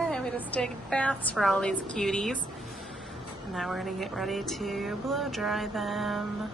Okay, we just did baths for all these cuties. And now we're gonna get ready to blow dry them.